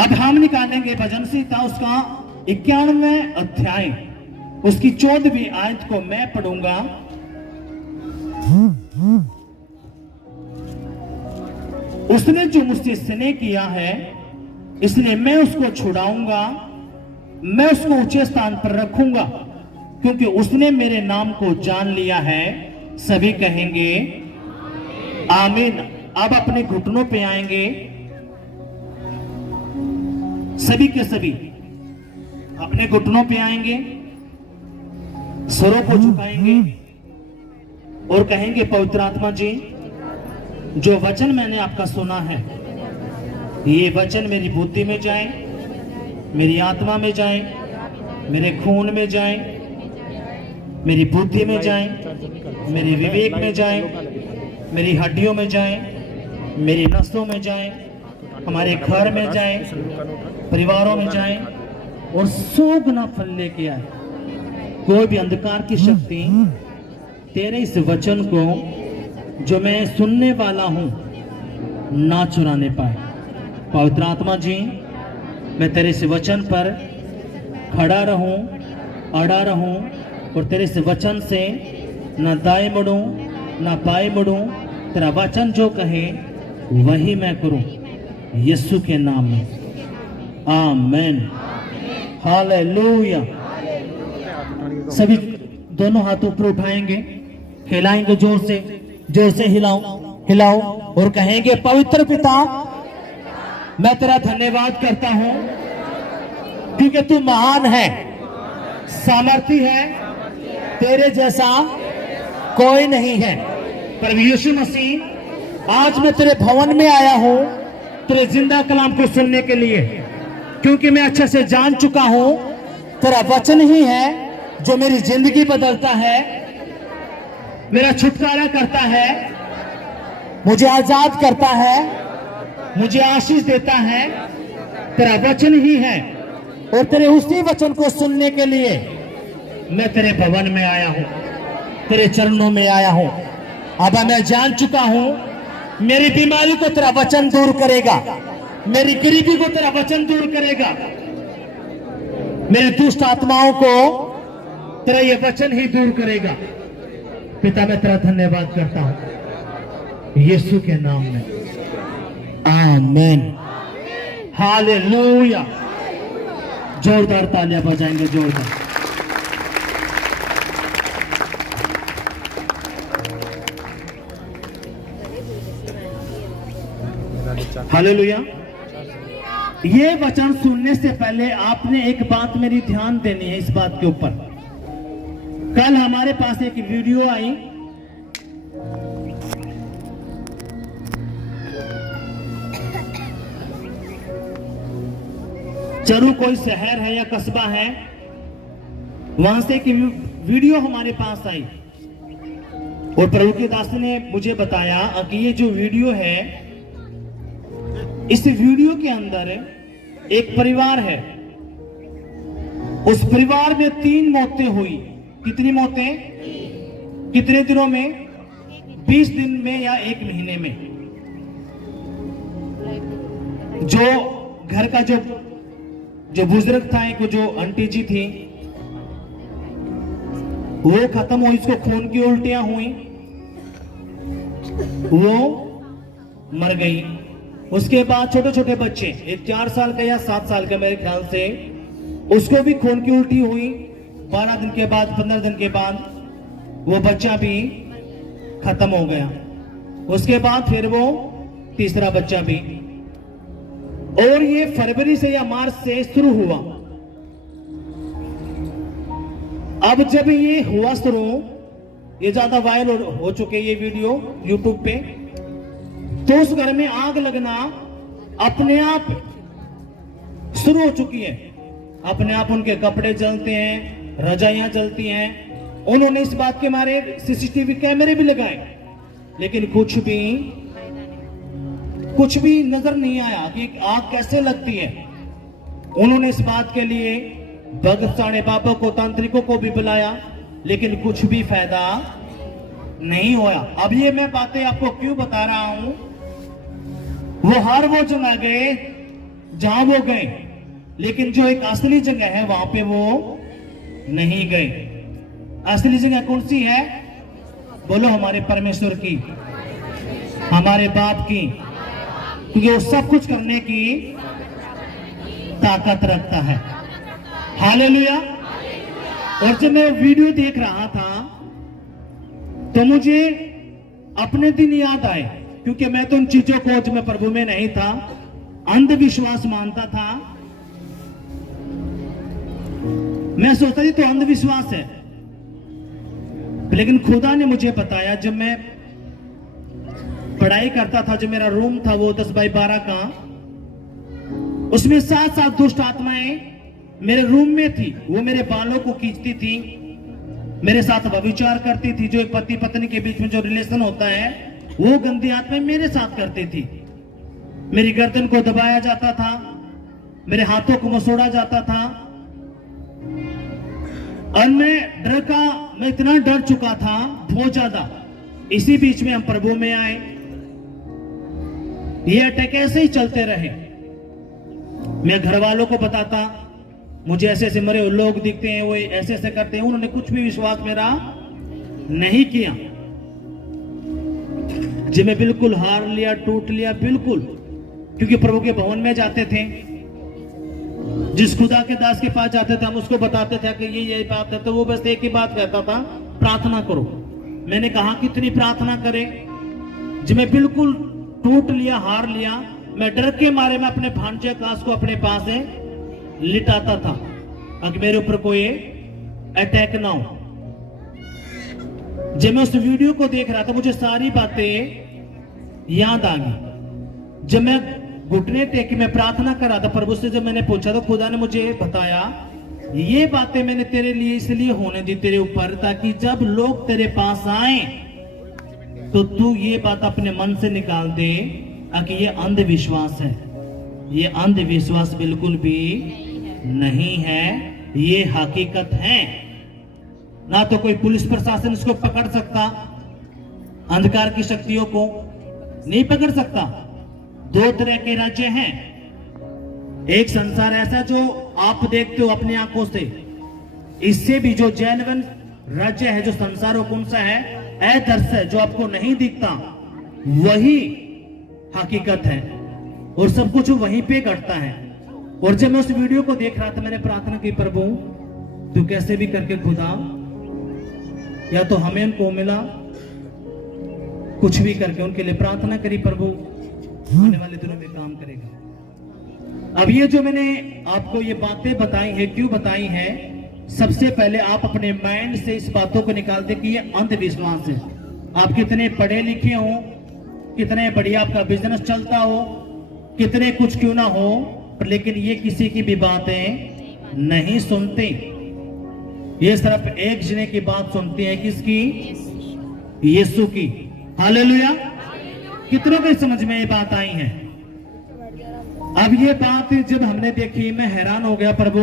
अब हम निकालेंगे भजन संहिता उसका 91वें अध्याय, उसकी 14वीं आयत को मैं पढ़ूंगा। उसने जो मुझसे स्नेह किया है इसलिए मैं उसको छुड़ाऊंगा, मैं उसको ऊंचे स्थान पर रखूंगा, क्योंकि उसने मेरे नाम को जान लिया है। सभी कहेंगे आमीन। अब अपने घुटनों पे आएंगे, सभी के सभी अपने घुटनों पे आएंगे, सरों को झुकाएंगे और कहेंगे पवित्र आत्मा जी, जो वचन मैंने आपका सुना है ये वचन मेरी बुद्धि में जाए, मेरी आत्मा में जाए, मेरे खून में जाए, मेरी बुद्धि में जाए, मेरे विवेक में जाए, मेरी हड्डियों में जाए, मेरी नसों में जाए, हमारे घर में जाए, परिवारों में जाए और 100 गुना फल लेके आए। कोई भी अंधकार की शक्ति तेरे इस वचन को जो मैं सुनने वाला हूं ना चुराने पाए। पवित्र आत्मा जी, मैं तेरे इस वचन पर खड़ा रहूं, अड़ा रहूं और तेरे इस वचन से ना दाएं मुड़ूं ना बाएं मुड़ूं, तेरा वचन जो कहे वही मैं करूं, यीशु के नाम में आमीन। हालेलुया। सभी दोनों हाथ ऊपर उठाएंगे, हिलाएंगे, जोर से हिलाओ और कहेंगे पवित्र पिता, मैं तेरा धन्यवाद करता हूं क्योंकि तू महान है, सामर्थी है, तेरे जैसा कोई नहीं है। प्रभु यीशु मसीह, आज मैं तेरे भवन में आया हूं तेरे जिंदा कलाम को सुनने के लिए, क्योंकि मैं अच्छे से जान चुका हूं तेरा वचन ही है जो मेरी जिंदगी बदलता है, मेरा छुटकारा करता है, मुझे आजाद करता है, मुझे आशीष देता है। तेरा वचन ही है और तेरे उसी वचन को सुनने के लिए मैं तेरे भवन में आया हूं, तेरे चरणों में आया हूं। अब मैं जान चुका हूं मेरी बीमारी को तेरा वचन दूर करेगा, मेरी गरीबी को तेरा वचन दूर करेगा, मेरे दुष्ट आत्माओं को तेरा ये वचन ही दूर करेगा। पिता, मैं तेरा धन्यवाद करता हूं यीशु के नाम में आमीन। हालेलुया। जोरदार तालियां बजाएंगे, जोरदार। हालेलुया। ये वचन सुनने से पहले आपने एक बात मेरी ध्यान देनी है, इस बात के ऊपर। कल हमारे पास एक वीडियो आई, चरू कोई शहर है या कस्बा है, वहां से एक वीडियो हमारे पास आई और प्रभु के दास ने मुझे बताया कि ये जो वीडियो है, इस वीडियो के अंदर एक परिवार है, उस परिवार में 3 मौतें हुई। कितनी मौतें? कितने दिनों में? 20 दिन में या 1 महीने में। जो घर का जो बुजुर्ग था, एक जो आंटी जी थी, वो खत्म हुई, उसको खून की उल्टियां हुई, वो मर गई। उसके बाद छोटे छोटे बच्चे, एक 4 साल का या 7 साल का मेरे ख्याल से, उसको भी खून की उल्टी हुई। 12 दिन के बाद, 15 दिन के बाद वो बच्चा भी खत्म हो गया। उसके बाद फिर वो तीसरा बच्चा भी, और ये फरवरी से या मार्च से शुरू हुआ। अब जब ये हुआ शुरू, ये ज्यादा वायरल हो चुके ये वीडियो यूट्यूब पे, तो उस घर में आग लगना अपने आप शुरू हो चुकी है। अपने आप उनके कपड़े जलते हैं, रजाइयां जलती हैं। उन्होंने इस बात के मारे सीसीटीवी कैमरे भी लगाए, लेकिन कुछ भी नजर नहीं आया कि आग कैसे लगती है। उन्होंने इस बात के लिए भगत साणे बाबा को, तांत्रिकों को भी बुलाया, लेकिन कुछ भी फायदा नहीं हुआ। अब ये मैं बातें आपको क्यों बता रहा हूं, वो जगह गए जहां वो गए, लेकिन जो एक असली जगह है वहां पे वो नहीं गए। असली जगह कौन सी है? बोलो, हमारे परमेश्वर की, हमारे बाप की, क्योंकि वो सब कुछ करने की ताकत रखता है। हालेलुया। और जब मैं वीडियो देख रहा था तो मुझे अपने दिन याद आए, क्योंकि मैं तो उन चीजों को, जब मैं प्रभु में नहीं था, अंधविश्वास मानता था। मैं सोचता थी तो अंधविश्वास है, लेकिन खुदा ने मुझे बताया, जब मैं पढ़ाई करता था, जो मेरा रूम था वो 10 बाई 12 का, उसमें 7 दुष्ट आत्माएं मेरे रूम में थी। वो मेरे बालों को खींचती थी, मेरे साथ व्यभिचार करती थी। जो एक पति पत्नी के बीच में जो रिलेशन होता है, वो गंदी आत्माएं मेरे साथ करती थी। मेरी गर्दन को दबाया जाता था, मेरे हाथों को मसोड़ा जाता था, और मैं इतना डर चुका था, बहुत ज्यादा। इसी बीच में हम प्रभु में आए। ये अटैक ऐसे ही चलते रहे। मैं घर वालों को बताता, मुझे ऐसे ऐसे मरे हुए लोग दिखते हैं, वो ऐसे ऐसे करते हैं। उन्होंने कुछ भी विश्वास मेरा नहीं किया। जब मैं बिल्कुल हार लिया, टूट लिया बिल्कुल, क्योंकि प्रभु के भवन में जाते थे, जिस खुदा के दास के पास जाते थे, हम उसको बताते थे कि ये बात है, तो वो बस एक ही बात कहता था, प्रार्थना करो। मैंने कहा कितनी प्रार्थना करें? जब मैं बिल्कुल टूट लिया, हार लिया, मैं डर के मारे में अपने भांजे कास को अपने पास है लिटाता था, अगर मेरे ऊपर कोई अटैक ना हो। जब मैं उस वीडियो को देख रहा था, मुझे सारी बातें याद आ गई। जब मैं घुटने टेक मैं प्रार्थना कर रहा था प्रभु से, जब मैंने पूछा तो खुदा ने मुझे बताया, ये बातें मैंने तेरे लिए इसलिए होने दी तेरे ऊपर, ताकि जब लोग तेरे पास आए तो तू ये बात अपने मन से निकाल दे कि ये अंधविश्वास है। ये अंधविश्वास बिल्कुल भी नहीं है, ये हकीकत है। ना तो कोई पुलिस प्रशासन इसको पकड़ सकता, अंधकार की शक्तियों को नहीं पकड़ सकता। 2 तरह के राज्य हैं। एक संसार ऐसा जो आप देखते हो अपनी आंखों से, इससे भी जो जेन्युइन राज्य है, जो संसार वो कौन सा है? अदृश्य, जो आपको नहीं दिखता, वही हकीकत है, और सब कुछ वहीं पे घटता है। और जब मैं उस वीडियो को देख रहा था, मैंने प्रार्थना की, प्रभु तू कैसे भी करके खुदा, या तो हमें उनको मिला, कुछ भी करके उनके लिए प्रार्थना करी, प्रभु आने वाले दिनों में काम करेगा। अब ये जो मैंने आपको ये बातें बताई है, क्यों बताई है? सबसे पहले आप अपने माइंड से इस बातों को निकाल दे कि ये अंधविश्वास है। आप कितने पढ़े लिखे हो, कितने बढ़िया आपका बिजनेस चलता हो, कितने कुछ क्यों ना हो, लेकिन ये किसी की भी बातें नहीं सुनते। ये सिर्फ एक जने की बात सुनती है, किसकी? यीशु की। हालेलुया। कितनों के समझ में ये बात आई है? अब ये बात जब हमने देखी, मैं हैरान हो गया, प्रभु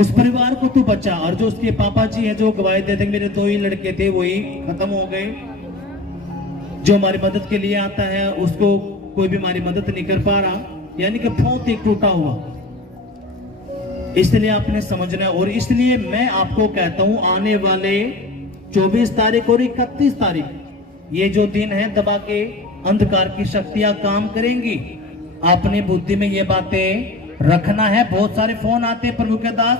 उस परिवार को तू बचा। और जो उसके पापा जी हैं, जो गवाही देते, मेरे 2 ही लड़के थे, वही खत्म हो गए। जो हमारी मदद के लिए आता है, उसको कोई भी हमारी मदद नहीं कर पा रहा, यानी कि बहुत ही टूटा हुआ। इसलिए आपने समझना है। और इसलिए मैं आपको कहता हूं, आने वाले 24 तारीख और 31 तारीख, ये जो दिन है, दबा के अंधकार की शक्तियां काम करेंगी। अपनी बुद्धि में ये बातें रखना है। बहुत सारे फोन आते हैं, प्रभु के दास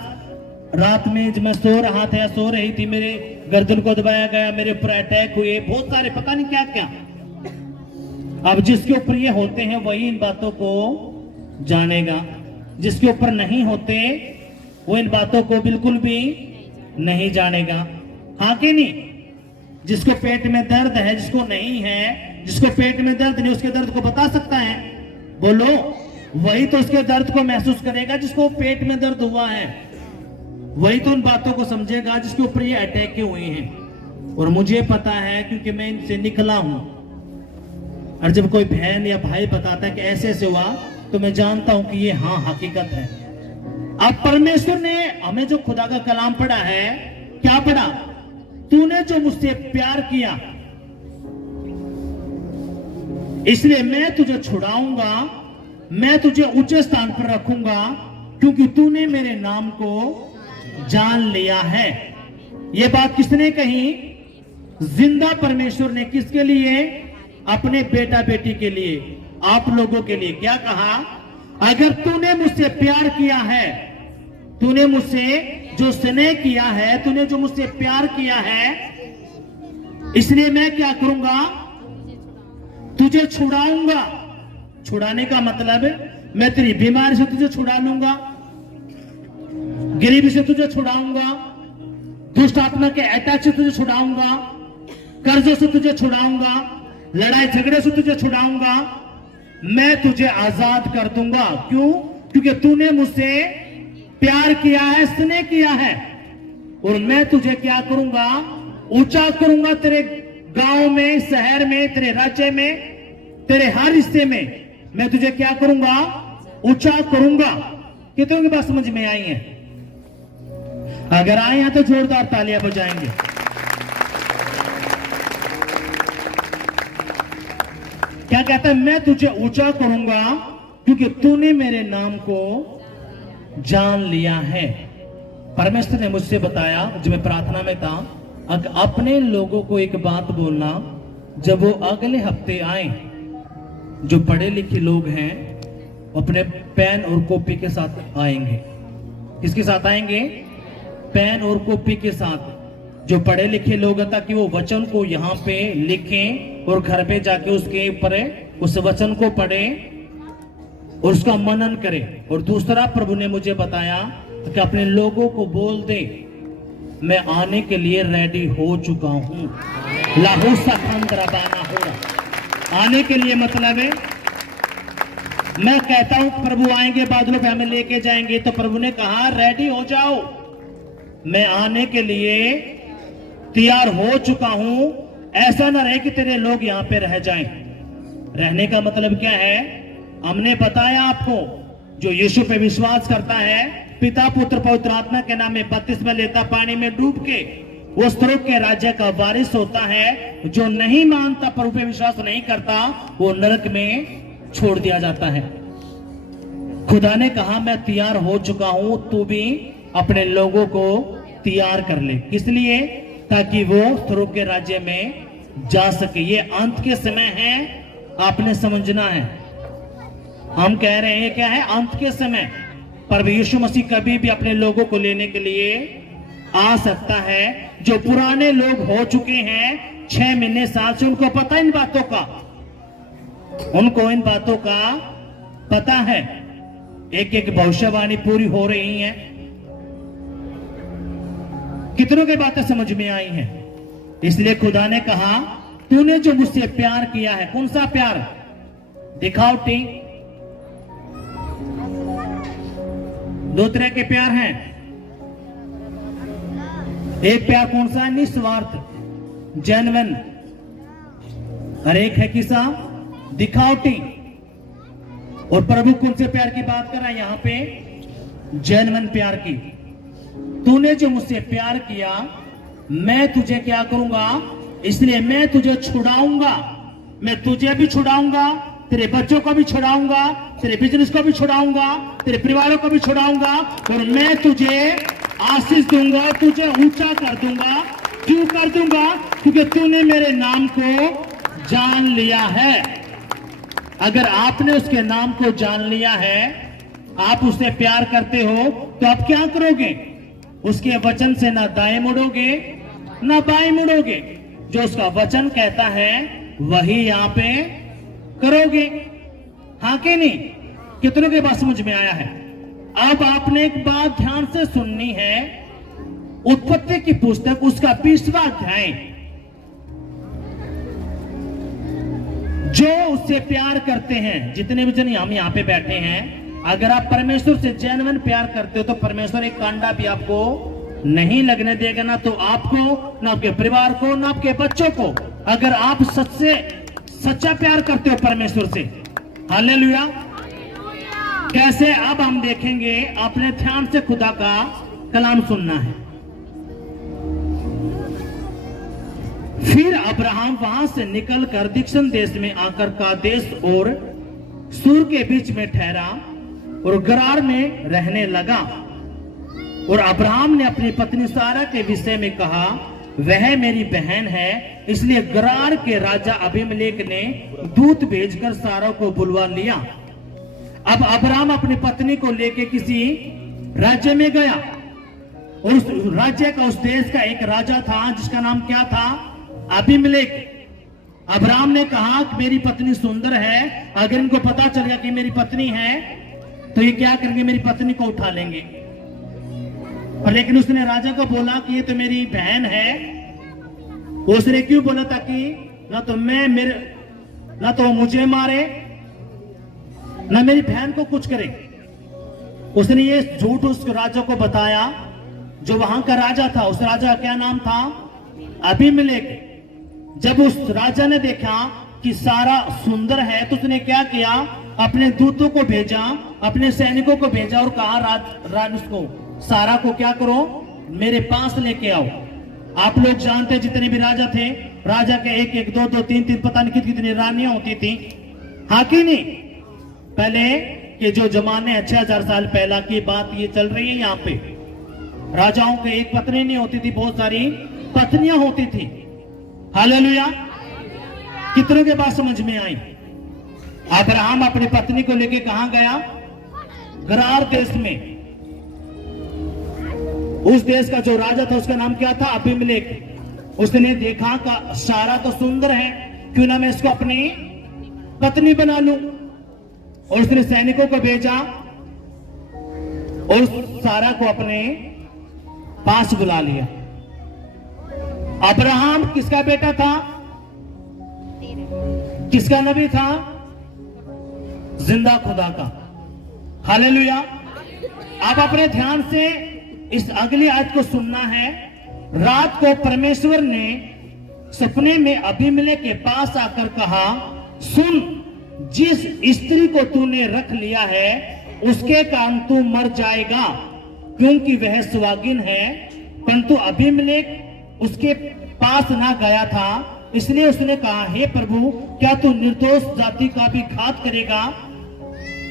रात में जब मैं सो रहा था, सो रही थी, मेरे गर्दन को दबाया गया, मेरे ऊपर अटैक हुए, बहुत सारे, पता नहीं क्या क्या। अब जिसके ऊपर ये होते हैं वही इन बातों को जानेगा, जिसके ऊपर नहीं होते वो इन बातों को बिल्कुल भी नहीं जानेगा। हाँ कि नहीं? जिसको पेट में दर्द है, जिसको नहीं है, जिसको पेट में दर्द नहीं, उसके दर्द को बता सकता है? बोलो, वही तो उसके दर्द को महसूस करेगा जिसको पेट में दर्द हुआ है। वही तो उन बातों को समझेगा जिसके ऊपर ये अटैक हुए हैं। और मुझे पता है, क्योंकि मैं इनसे निकला हूं। और जब कोई बहन या भाई बताता है कि ऐसे ऐसे हुआ, तो मैं जानता हूं कि ये हाँ हकीकत है। अब परमेश्वर ने हमें जो खुदा का कलाम पढ़ा है, क्या पढ़ा? तूने जो मुझसे प्यार किया, इसलिए मैं तुझे छुड़ाऊंगा, मैं तुझे ऊंचे स्थान पर रखूंगा क्योंकि तूने मेरे नाम को जान लिया है। यह बात किसने कही? जिंदा परमेश्वर ने। किसके लिए? अपने बेटा बेटी के लिए, आप लोगों के लिए। क्या कहा? अगर तूने मुझसे प्यार किया है, तूने मुझसे जो स्नेह किया है, तूने जो मुझसे प्यार किया है, इसलिए मैं क्या करूंगा? तुझे छुड़ाऊंगा। छुड़ाने का मतलब मैं तेरी बीमारी से तुझे छुड़ा लूंगा, गरीबी से तुझे छुड़ाऊंगा, दुष्ट आत्मा के अटैक से तुझे छुड़ाऊंगा, कर्जों से तुझे छुड़ाऊंगा, लड़ाई झगड़े से तुझे छुड़ाऊंगा। मैं तुझे आजाद कर दूंगा। क्यों? क्योंकि तूने मुझसे प्यार किया है, स्नेह किया है। और मैं तुझे क्या करूंगा? ऊंचा करूंगा। तेरे गांव में, शहर में, तेरे राज्य में, तेरे हर हिस्से में मैं तुझे क्या करूंगा? ऊंचा करूंगा। कितनों की बात समझ में आई है? अगर आए हैं तो जोरदार तालियां बजाएंगे। क्या कहता है? मैं तुझे ऊंचा करूंगा क्योंकि तूने मेरे नाम को जान लिया है। परमेश्वर ने मुझसे बताया, जब मैं प्रार्थना में था, अपने लोगों को एक बात बोलना, जब वो अगले हफ्ते आए, जो पढ़े लिखे लोग हैं अपने पेन और कॉपी के साथ आएंगे। किसके साथ आएंगे? पेन और कॉपी के साथ। जो पढ़े लिखे लोग हैं, ताकि वो वचन को यहाँ पे लिखें और घर पे जाके उसके ऊपर उस वचन को पढ़ें और उसका मनन करें। और दूसरा, प्रभु ने मुझे बताया कि अपने लोगों को बोल दे, मैं आने के लिए रेडी हो चुका हूं। लाहू सखंद रबाना हो रहा। आने के लिए मतलब है, मैं कहता हूं प्रभु आएंगे, बादलों पे हमें लेके जाएंगे, तो प्रभु ने कहा रेडी हो जाओ, मैं आने के लिए तैयार हो चुका हूं। ऐसा ना रहे कि तेरे लोग यहां पे रह जाएं। रहने का मतलब क्या है? हमने बताया आपको, जो यीशु पे विश्वास करता है, पिता पुत्र पवित्र आत्मा के नाम में बपतिस्मा लेता, पानी में डूब के वो स्वर्ग के राज्य का वारिस होता है। जो नहीं मानता, प्रभु पे विश्वास नहीं करता, वो नरक में छोड़ दिया जाता है। खुदा ने कहा मैं तैयार हो चुका हूं, तू भी अपने लोगों को तैयार कर ले। किस लिए? ताकि वो स्वर्ग के राज्य में जा सके। ये अंत के समय है, आपने समझना है। हम कह रहे हैं क्या है? अंत के समय। पर यीशु मसीह कभी भी अपने लोगों को लेने के लिए आ सकता है। जो पुराने लोग हो चुके हैं 6 महीने साल से, उनको पता इन बातों का, उनको इन बातों का पता है। एक एक भविष्यवाणी पूरी हो रही है। कितनों की बातें समझ में आई हैं? इसलिए खुदा ने कहा तूने जो मुझसे प्यार किया है। कौन सा प्यार? दिखावटी। दो तरह के प्यार हैं। एक प्यार कौन सा है? निस्वार्थ, जेन्युइन। और एक है किसा? दिखावटी। और प्रभु कौन से प्यार की बात कर रहा है यहां पे? जेन्युइन प्यार की। तूने जो मुझसे प्यार किया, मैं तुझे क्या करूंगा? इसलिए मैं तुझे छुड़ाऊंगा। मैं तुझे भी छुड़ाऊंगा, तेरे बच्चों को भी छुड़ाऊंगा, तेरे बिजनेस को भी छुड़ाऊंगा, तेरे परिवारों को भी छुड़ाऊंगा। और मैं तुझे आशीष दूंगा, तुझे ऊंचा कर दूंगा। क्यों कर दूंगा? क्योंकि तूने मेरे नाम को जान लिया है। अगर आपने उसके नाम को जान लिया है, आप उससे प्यार करते हो, तो आप क्या करोगे? उसके वचन से ना दाएं मुड़ोगे ना बाएं मुड़ोगे। जो उसका वचन कहता है वही यहां पे करोगे। हाँ कि नहीं? कितनों के बात समझ में आया है? अब आपने एक बात ध्यान से सुननी है। उत्पत्ति की पुस्तक उसका 20वां अध्याय, जो उससे प्यार करते हैं, जितने भी जन हम यहां पे बैठे हैं, अगर आप परमेश्वर से जेन्युइन प्यार करते हो तो परमेश्वर एक कांडा भी आपको नहीं लगने देगा, ना तो आपको, ना आपके परिवार को, ना आपके बच्चों को। अगर आप सच्चा प्यार करते हो परमेश्वर से। हालेलुया। कैसे? अब हम देखेंगे। आपने ध्यान से खुदा का कलाम सुनना है। फिर अब्राहम वहां से निकलकर दक्षिण देश में आकर कादेश और सूर के बीच में ठहरा और गरार में रहने लगा। और अब्राहम ने अपनी पत्नी सारा के विषय में कहा, वह मेरी बहन है। इसलिए गरार के राजा अबीमेलेक ने दूत भेजकर सारा को बुलवा लिया। अब अब्राहम अपनी पत्नी को लेकर किसी राज्य में गया और उस राज्य का, उस देश का एक राजा था जिसका नाम क्या था? अबीमेलेक। अब्राहम ने कहा कि मेरी पत्नी सुंदर है, अगर इनको पता चल गया कि मेरी पत्नी है तो ये क्या करेंगे, मेरी पत्नी को उठा लेंगे। और लेकिन उसने राजा को बोला कि ये तो मेरी बहन है। उसने क्यों बोला? ताकि ना तो मुझे मारे ना मेरी बहन को कुछ करे। उसने ये झूठ उस राजा को बताया जो वहां का राजा था। उस राजा का क्या नाम था? अबीमेलेक। जब उस राजा ने देखा कि सारा सुंदर है तो उसने क्या किया? अपने दूतों को भेजा, अपने सैनिकों को भेजा और कहा उसको, सारा को क्या करो, मेरे पास लेके आओ। आप लोग जानते जितने भी राजा थे, राजा के एक एक, दो दो, तीन तीन, पता नहीं कितनी रानियां होती थी, हाँ कि नहीं? पहले के जो जमाने 6000 साल पहला की बात ये चल रही है। यहाँ पे राजाओं के एक पत्नी नहीं होती थी, बहुत सारी पत्नियां होती थी। हालेलुया। कितनों के बात समझ में आई? अब्राहम अपनी पत्नी को लेके कहां गया? गरार देश में। उस देश का जो राजा था उसका नाम क्या था? अबीमेलेक। उसने देखा का सारा तो सुंदर है, क्यों ना मैं इसको अपनी पत्नी बना लूं। और उसने सैनिकों को भेजा और सारा को अपने पास बुला लिया। अब्राहम किसका बेटा था? किसका नबी था? जिंदा खुदा का। हालेलुया। आप अपने ध्यान से इस अगली आयत को सुनना है। रात को परमेश्वर ने सपने में अबीमेलेक के पास आकर कहा, सुन, जिस स्त्री को तूने रख लिया है उसके कारण तू मर जाएगा, क्योंकि वह सुहागिन है। परंतु अबीमेलेक उसके पास ना गया था, इसलिए उसने कहा, हे प्रभु, क्या तू निर्दोष जाति का भी घात करेगा?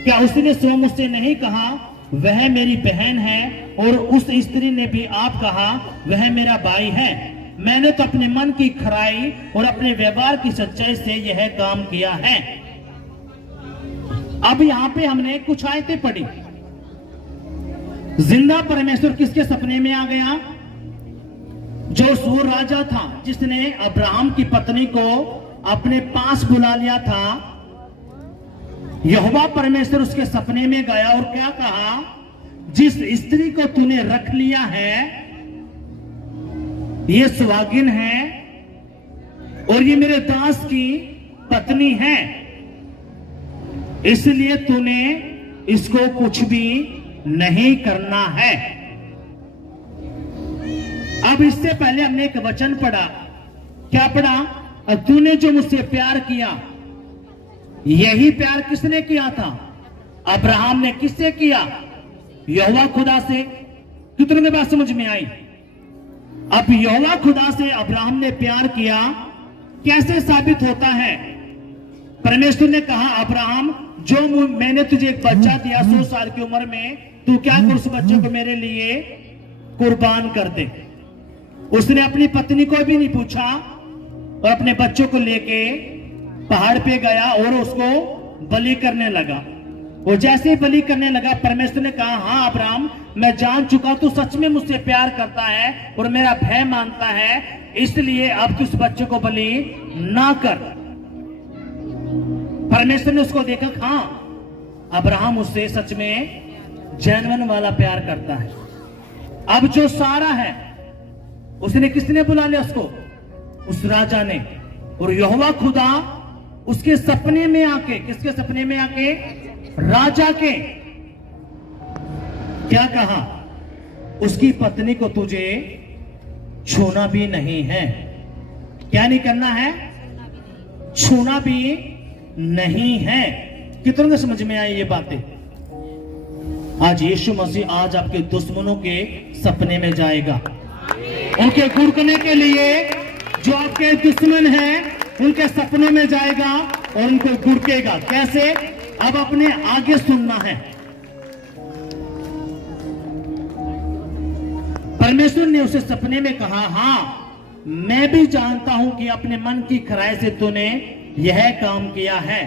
क्या उसने स्वयं मुझसे नहीं कहा, वह मेरी बहन है? और उस स्त्री ने भी आप कहा, वह मेरा भाई है। मैंने तो अपने मन की खराई और अपने व्यवहार की सच्चाई से यह काम किया है। अब यहां पे हमने कुछ आयतें पढ़ी। जिंदा परमेश्वर किसके सपने में आ गया? जो सूर राजा था, जिसने अब्राहम की पत्नी को अपने पास बुला लिया था, यहोवा परमेश्वर उसके सपने में गया और क्या कहा, जिस स्त्री को तूने रख लिया है ये सुहागिन है और ये मेरे दास की पत्नी है, इसलिए तूने इसको कुछ भी नहीं करना है। अब इससे पहले हमने एक वचन पढ़ा। क्या पढ़ा? अब तूने जो मुझसे प्यार किया, यही प्यार किसने किया था? अब्राहम ने। किससे किया? यहोवा खुदा से। कितने बात समझ में आई? अब यहोवा खुदा से अब्राहम ने प्यार किया, कैसे साबित होता है? परमेश्वर ने कहा, अब्राहम, जो मैंने तुझे एक बच्चा दिया 100 साल की उम्र में, तू क्या कर उस बच्चे को मेरे लिए कुर्बान कर दे। उसने अपनी पत्नी को भी नहीं पूछा और अपने बच्चों को लेके पहाड़ पे गया और उसको बलि करने लगा। वो जैसे ही बलि करने लगा, परमेश्वर ने कहा, हाँ अब्राहम, मैं जान चुका तू सच में मुझसे प्यार करता है और मेरा भय मानता है, इसलिए अब तू उस बच्चे को बलि ना कर। परमेश्वर ने उसको देखा, हाँ अब्राहम उससे सच में जेन्युइन वाला प्यार करता है। अब जो सारा है, उसने किसने बुला लिया उसको? उस राजा ने। और यहोवा खुदा उसके सपने में आके, किसके सपने में आके? राजा के। क्या कहा? उसकी पत्नी को तुझे छूना भी नहीं है। क्या नहीं करना है? छूना भी नहीं है। कितनों को समझ में आई ये बातें? आज यीशु मसीह आज आपके दुश्मनों के सपने में जाएगा, उनके गुड़कने के लिए। जो आपके दुश्मन हैं उनके सपनों में जाएगा और उनको गुड़केगा। कैसे? अब अपने आगे सुनना है। परमेश्वर ने उसे सपने में कहा, हाँ मैं भी जानता हूं कि अपने मन की खराई से तूने यह काम किया है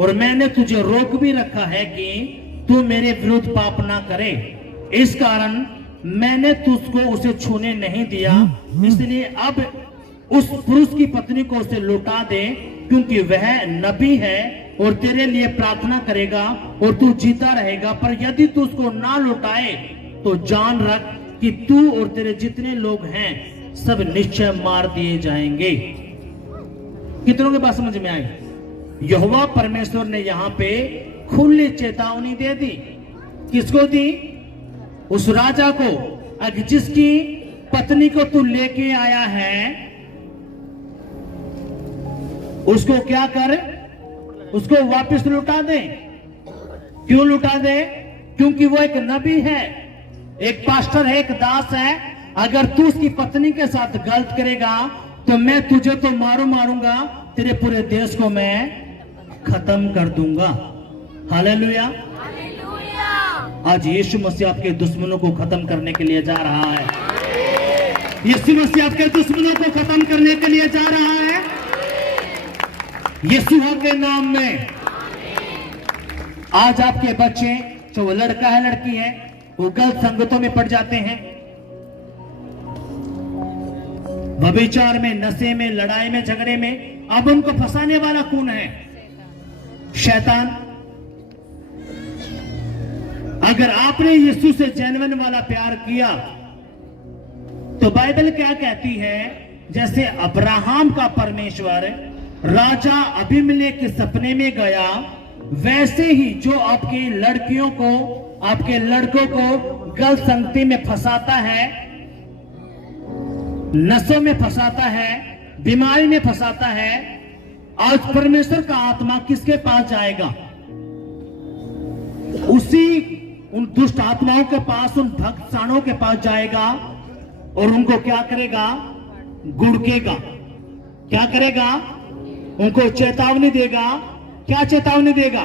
और मैंने तुझे रोक भी रखा है कि तू मेरे विरुद्ध पाप ना करे। इस कारण मैंने तुझको उसे छूने नहीं दिया। इसलिए अब उस पुरुष की पत्नी को उसे लौटा दे, क्योंकि वह नबी है और तेरे लिए प्रार्थना करेगा और तू जीता रहेगा। पर यदि तू उसको ना लौटाए तो जान रख कि तू और तेरे जितने लोग हैं सब निश्चय मार दिए जाएंगे। कितनों के बात समझ में आई? यहोवा परमेश्वर ने यहां पे खुली चेतावनी दे दी। किसको दी? उस राजा को, अगर जिसकी पत्नी को तू लेके आया है उसको क्या कर, उसको वापस लुटा दे। क्यों लुटा दे? क्योंकि वो एक नबी है, एक पास्टर है, एक दास है। अगर तू उसकी पत्नी के साथ गलत करेगा तो मैं तुझे तो मारूंगा, तेरे पूरे देश को मैं खत्म कर दूंगा। हालेलुया। आज यीशु मसीह आपके दुश्मनों को खत्म करने के लिए जा रहा है। यीशु मसीह आपके दुश्मनों को खत्म करने के लिए जा रहा है, यीशु के नाम में। आज आपके बच्चे, चाहे वो लड़का है लड़की है, वो गलत संगतों में पड़ जाते हैं, व्यभिचार में, नशे में, लड़ाई में, झगड़े में। अब उनको फंसाने वाला कौन है? शैतान। अगर आपने यीशु से जेन्युइन वाला प्यार किया तो बाइबल क्या कहती है? जैसे अब्राहम का परमेश्वर राजा अबीमेलेक के सपने में गया, वैसे ही जो आपकी लड़कियों को, आपके लड़कों को गलत संगति में फंसाता है, नशों में फंसाता है, बीमारी में फंसाता है, आज परमेश्वर का आत्मा किसके पास जाएगा? उसी उन दुष्ट आत्माओं के पास, उन भक्त साणों के पास जाएगा और उनको क्या करेगा? गुड़केगा। क्या करेगा? उनको चेतावनी देगा। क्या चेतावनी देगा?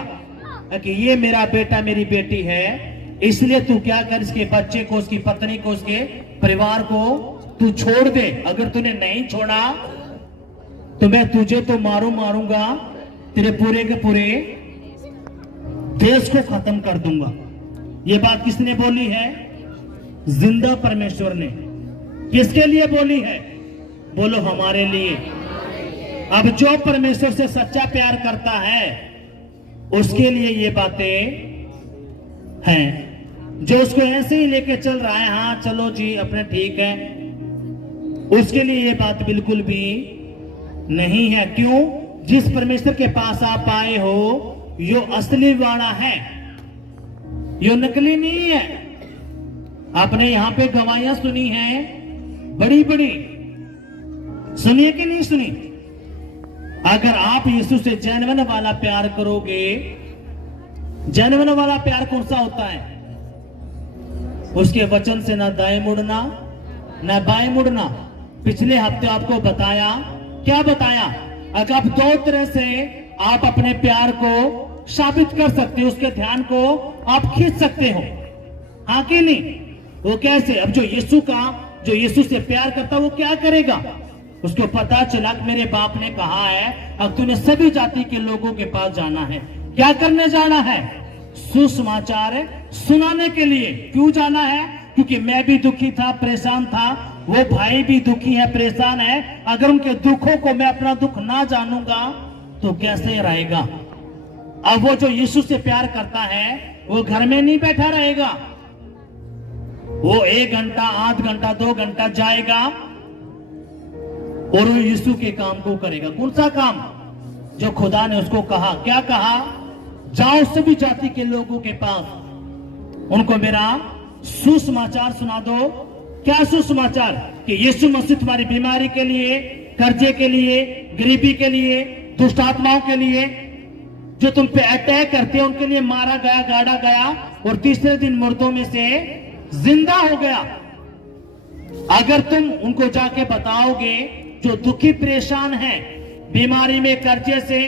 कि ये मेरा बेटा मेरी बेटी है, इसलिए तू क्या कर, इसके बच्चे को, उसकी पत्नी को, उसके परिवार को तू छोड़ दे। अगर तूने नहीं छोड़ा तो मैं तुझे तो मारूंगा, तेरे पूरे के पूरे देश को खत्म कर दूंगा। ये बात किसने बोली है? जिंदा परमेश्वर ने। किसके लिए बोली है? बोलो, हमारे लिए। अब जो परमेश्वर से सच्चा प्यार करता है उसके लिए ये बातें हैं। जो उसको ऐसे ही लेके चल रहा है, हाँ चलो जी अपने ठीक है, उसके लिए ये बात बिल्कुल भी नहीं है। क्यों? जिस परमेश्वर के पास आप आए हो यो असली वाला है, यो नकली नहीं है। आपने यहां पे गवाहियां सुनी हैं, बड़ी बड़ी, सुनिए कि नहीं सुनी? अगर आप यीशु से जेन्युइन वाला प्यार करोगे, जेन्युइन वाला प्यार कौन सा होता है? उसके वचन से ना दाएं मुड़ना ना बाएं मुड़ना। पिछले हफ्ते आपको बताया, क्या बताया? अगर आप दो तरह से आप अपने प्यार को साबित कर सकते हो, उसके ध्यान को आप खींच सकते हो, हाँ कि नहीं? वो कैसे? अब जो यीशु से प्यार करता वो क्या करेगा? उसको पता चला कि मेरे बाप ने कहा है अब तूने सभी जाति के लोगों के पास जाना है। क्या करने जाना है? सुसमाचार सुनाने के लिए। क्यों जाना है? क्योंकि मैं भी दुखी था, परेशान था, वो भाई भी दुखी है, परेशान है। अगर उनके दुखों को मैं अपना दुख ना जानूंगा तो कैसे रहेगा? अब वो जो यीशु से प्यार करता है वो घर में नहीं बैठा रहेगा, वो 1 घंटा, आध घंटा, 2 घंटा जाएगा और वो यीशु के काम को करेगा। कौन सा काम? जो खुदा ने उसको कहा। क्या कहा? जाओ सभी जाति के लोगों के पास, उनको मेरा सुसमाचार सुना दो। क्या सुसमाचार? कि यीशु मसीह तुम्हारी बीमारी के लिए, कर्जे के लिए, गरीबी के लिए, दुष्ट आत्माओं के लिए, जो तुम पे अटैक करते हैं उनके लिए मारा गया, गाड़ा गया और तीसरे दिन मुर्दों में से जिंदा हो गया। अगर तुम उनको जाके बताओगे, जो दुखी परेशान हैं, बीमारी में, कर्जे से,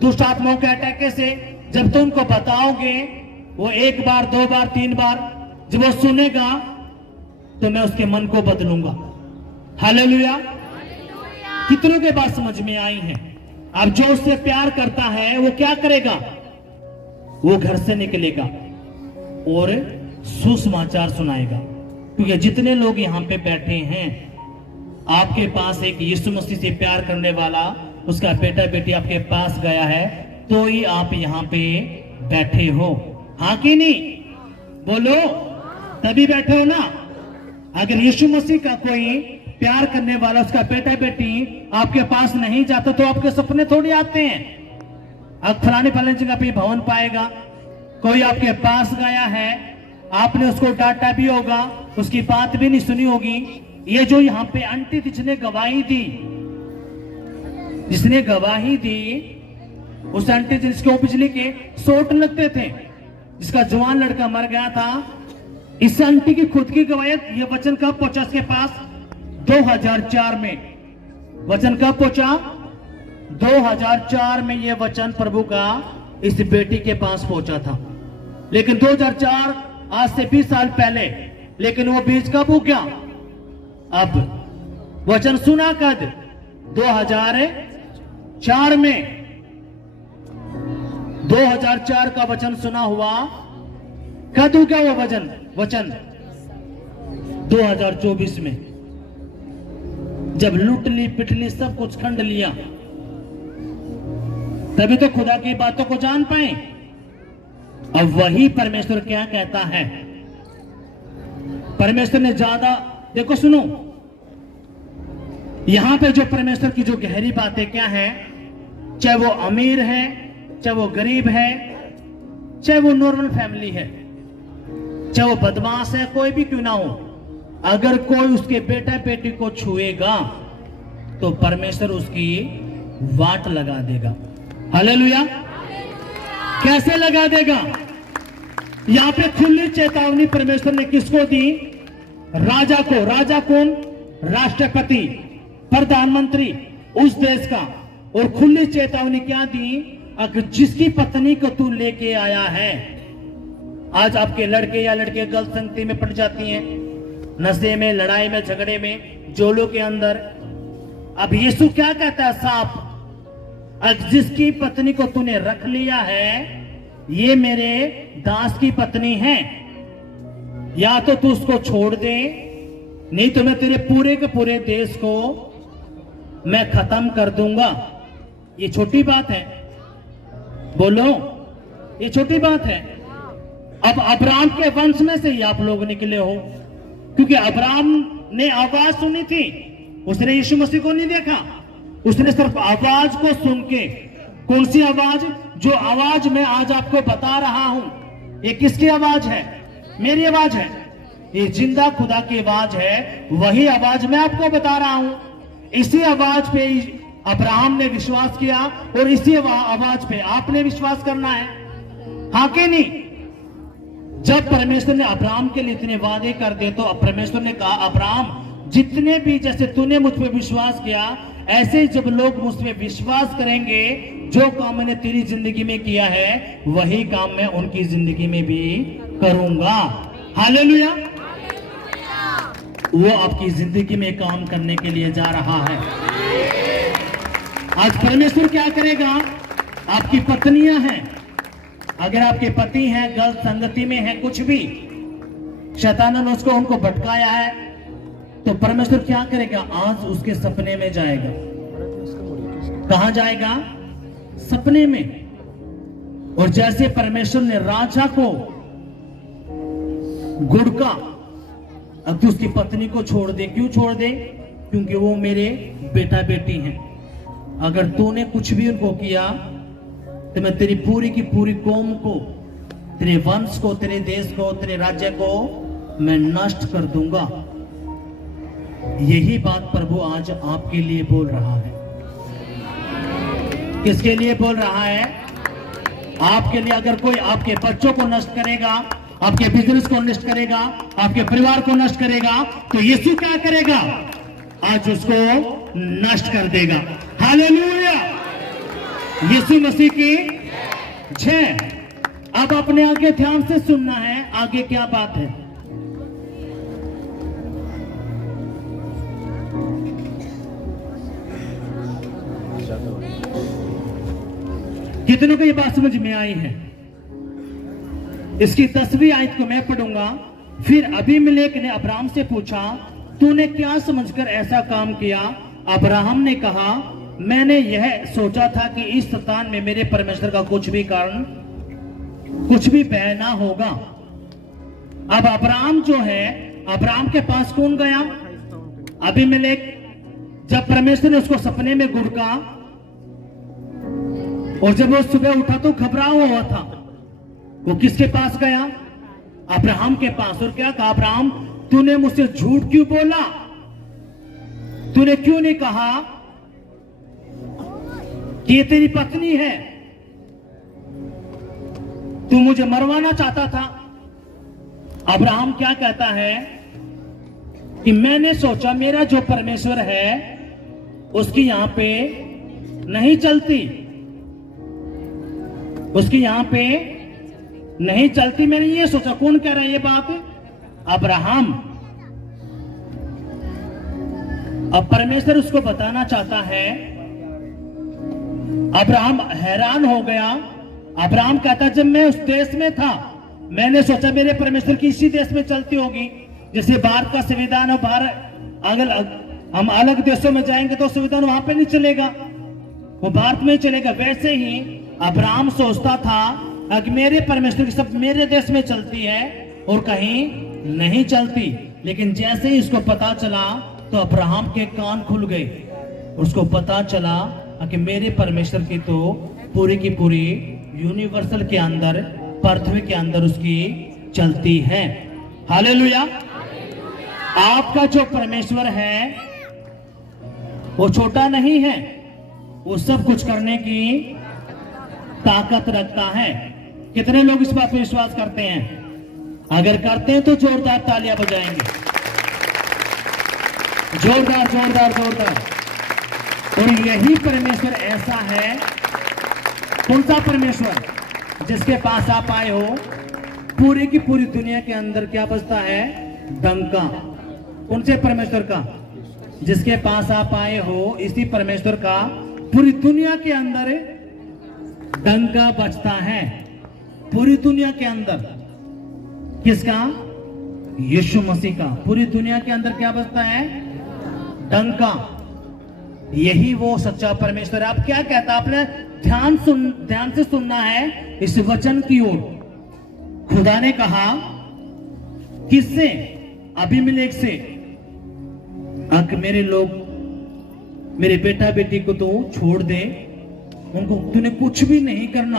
दुष्ट आत्माओं के अटैक से, जब तुम उनको बताओगे, वो 1 बार 2 बार 3 बार जब वो सुनेगा तो मैं उसके मन को बदलूंगा। हालेलुया। कितनों के बात समझ में आई है? अब जो उससे प्यार करता है वो क्या करेगा? वो घर से निकलेगा और सुसमाचार सुनाएगा। क्योंकि जितने लोग यहाँ पे बैठे हैं, आपके पास एक यीशु मसीह से प्यार करने वाला उसका बेटा बेटी आपके पास गया है, तो ही आप यहाँ पे बैठे हो। हाँ कि नहीं? बोलो, तभी बैठे हो ना। अगर यीशु मसीह का कोई प्यार करने वाला उसका बेटा बेटी आपके पास नहीं जाता तो आपके सपने थोड़ी आते हैं। अब फलाने फलाने जगह पे भवन पाएगा, कोई आपके पास गया है, आपने उसको डांटा भी होगा, उसकी बात भी नहीं सुनी होगी। ये जो यहाँ पे आंटी जिसने गवाही दी, उस आंटी जिसको बिजली के शॉट लगते थे, जिसका जवान लड़का मर गया था, इस आंटी की खुद की गवाही। ये वचन कब पहुंचा इसके पास? 2004 में। वचन कब पहुंचा? 2004 में ये वचन प्रभु का इस बेटी के पास पहुंचा था। लेकिन 2004 आज से 20 साल पहले, लेकिन वो बीज कब उगा? अब वचन सुना कद? 2004 में। 2004 का वचन सुना हुआ, कद उगा वो वचन 2024 में, जब लूट ली पिट ली सब कुछ खंड लिया, तभी तो खुदा की बातों को जान पाए। अब वही परमेश्वर क्या कहता है? परमेश्वर ने ज्यादा, देखो सुनो, यहां पे जो परमेश्वर की जो गहरी बातें क्या है, चाहे वो अमीर है, चाहे वो गरीब है, चाहे वो नॉर्मल फैमिली है, चाहे वो बदमाश है, कोई भी क्यों ना हो, अगर कोई उसके बेटा बेटी को छुएगा तो परमेश्वर उसकी वाट लगा देगा। हालेलुया। कैसे लगा देगा? यहां पे खुली चेतावनी परमेश्वर ने किसको दी? राजा को। राजा कौन? राष्ट्रपति, प्रधानमंत्री उस देश का। और खुली चेतावनी क्या दी? अगर जिसकी पत्नी को तू लेके आया है, आज आपके लड़के या लड़के गलत संगति में पड़ जाती हैं, नशे में, लड़ाई में, झगड़े में, जोलों के अंदर। अब यीशु क्या कहता है साफ? अगर जिसकी पत्नी को तूने रख लिया है, ये मेरे दास की पत्नी है, या तो तू उसको छोड़ दे, नहीं तो मैं तेरे पूरे के पूरे देश को मैं खत्म कर दूंगा। ये छोटी बात है? बोलो, ये छोटी बात है? अब अब्राहम के वंश में से ही आप लोग निकले हो, क्योंकि अब्राहम ने आवाज सुनी थी, उसने यीशु मसीह को नहीं देखा, उसने सिर्फ आवाज को सुन के। कौन सी आवाज? जो आवाज मैं आज आपको बता रहा हूं, ये किसकी आवाज है? मेरी आवाज है। ये जिंदा खुदा की आवाज है, वही आवाज मैं आपको बता रहा हूं। इसी आवाज पे अब्राहम ने विश्वास किया और इसी आवाज पे आपने विश्वास करना है। हाँ कि नहीं? जब परमेश्वर ने अब्राहम के लिए इतने वादे कर दिए, तो परमेश्वर ने कहा, अब्राहम जितने भी, जैसे तूने मुझ पे विश्वास किया, ऐसे ही जब लोग मुझ पे विश्वास करेंगे, जो काम मैंने तेरी जिंदगी में किया है वही काम मैं उनकी जिंदगी में भी करूंगा। हालेलुया। वो आपकी जिंदगी में काम करने के लिए जा रहा है। आज परमेश्वर क्या करेगा? आपकी पत्नियां हैं, अगर आपके पति हैं, गलत संगति में है, कुछ भी शैतान ने उसको उनको भटकाया है, तो परमेश्वर क्या करेगा? आज उसके सपने में जाएगा। कहां जाएगा? सपने में। और जैसे परमेश्वर ने राजा को गुड़का, अब तू उसकी पत्नी को छोड़ दे। क्यों छोड़ दे? क्योंकि वो मेरे बेटा बेटी हैं। अगर तूने कुछ भी उनको किया तो मैं तेरी पूरी की पूरी कौम को, तेरे वंश को, तेरे देश को, तेरे राज्य को मैं नष्ट कर दूंगा। यही बात प्रभु आज आपके लिए बोल रहा है। किसके लिए बोल रहा है? आपके लिए। अगर कोई आपके बच्चों को नष्ट करेगा, आपके बिजनेस को नष्ट करेगा, आपके परिवार को नष्ट करेगा, तो यीशु क्या करेगा? आज उसको नष्ट कर देगा। हालेलुया। यीशु मसीह की 6। अब अपने आगे ध्यान से सुनना है, आगे क्या बात है। कितनों को ये बात समझ में आई है? इसकी 10वीं आयत को मैं पढ़ूंगा। फिर अबीमेलेक ने अब्राहम से पूछा, तूने क्या समझकर ऐसा काम किया? अब्राहम ने कहा, मैंने यह सोचा था कि इस स्थान में मेरे परमेश्वर का कुछ भी भय ना होगा। अब अब्राहम जो है, अब्राहम के पास कौन गया? अबीमेलेक। जब परमेश्वर ने उसको सपने में गुड़का और जब वो सुबह उठा तो घबरा हुआ था, वो किसके पास गया? अब्राहम के पास। और क्या कहा? अब्राहम, तूने मुझसे झूठ क्यों बोला? तूने क्यों नहीं कहा कि ये तेरी पत्नी है? तू मुझे मरवाना चाहता था। अब्राहम क्या कहता है कि मैंने सोचा मेरा जो परमेश्वर है उसकी यहां पे नहीं चलती, उसकी यहां पे नहीं चलती। मैंने ये सोचा। कौन कह रहा है ये बात? अब्राहम। अब परमेश्वर उसको बताना चाहता है। अब्राहम हैरान हो गया। अब्राहम कहता, जब मैं उस देश में था मैंने सोचा मेरे परमेश्वर की इसी देश में चलती होगी। जैसे भारत का संविधान है, हम अलग देशों में जाएंगे तो संविधान वहां पे नहीं चलेगा, वो भारत में ही चलेगा। वैसे ही अब्राहम सोचता था कि मेरे परमेश्वर की सब मेरे देश में चलती है और कहीं नहीं चलती। लेकिन जैसे ही उसको पता चला तो अब्राहम के कान खुल गए। उसको पता चला कि मेरे परमेश्वर की तो पूरी की पूरी यूनिवर्सल के अंदर, पृथ्वी के अंदर उसकी चलती है। हालेलुया। आपका जो परमेश्वर है वो छोटा नहीं है, वो सब कुछ करने की ताकत रखता है। कितने लोग इस बात पर विश्वास करते हैं? अगर करते हैं तो जोरदार तालियां बजाएंगे, जोरदार जोरदार जोरदार। और यही परमेश्वर ऐसा है। कौन सा परमेश्वर? जिसके पास आप आए हो पूरी की पूरी दुनिया के अंदर क्या बजता है? डंका। कौन से परमेश्वर का? जिसके पास आप आए हो इसी परमेश्वर का पूरी दुनिया के अंदर डंका बजता है। पूरी दुनिया के अंदर किसका? यीशु मसीह का। पूरी दुनिया के अंदर क्या बजता है? डंका। यही वो सच्चा परमेश्वर है। आप क्या कहता? आपने ध्यान से सुनना है इस वचन की ओर। खुदा ने कहा किससे? अबीमेलेक से, अगर मेरे लोग, मेरे बेटा बेटी को तो छोड़ दे, उनको तूने कुछ भी नहीं करना।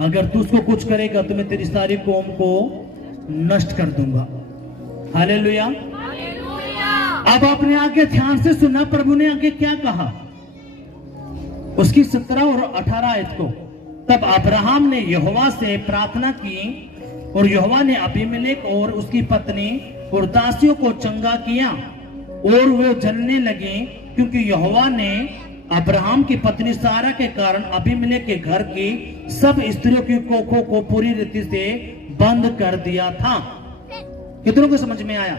अगर तू उसको कुछ करेगा तो मैं तेरी सारी कौम को नष्ट कर दूंगा। हालेलुया। अब आपने आगे ध्यान से सुना, प्रभु ने आगे क्या कहा उसकी 17 और 18 आयत को। तब अब्राहम ने यहोवा से प्रार्थना की और यहोवा ने अबीमेलेक और उसकी पत्नी और दासियों को चंगा किया और वे जलने लगे, क्योंकि यहोवा ने अब्राहम की पत्नी सारा के कारण अबीमेलेक के घर की सब स्त्रियों की कोखों को पूरी रीति से बंद कर दिया था। कितनों को समझ में आया?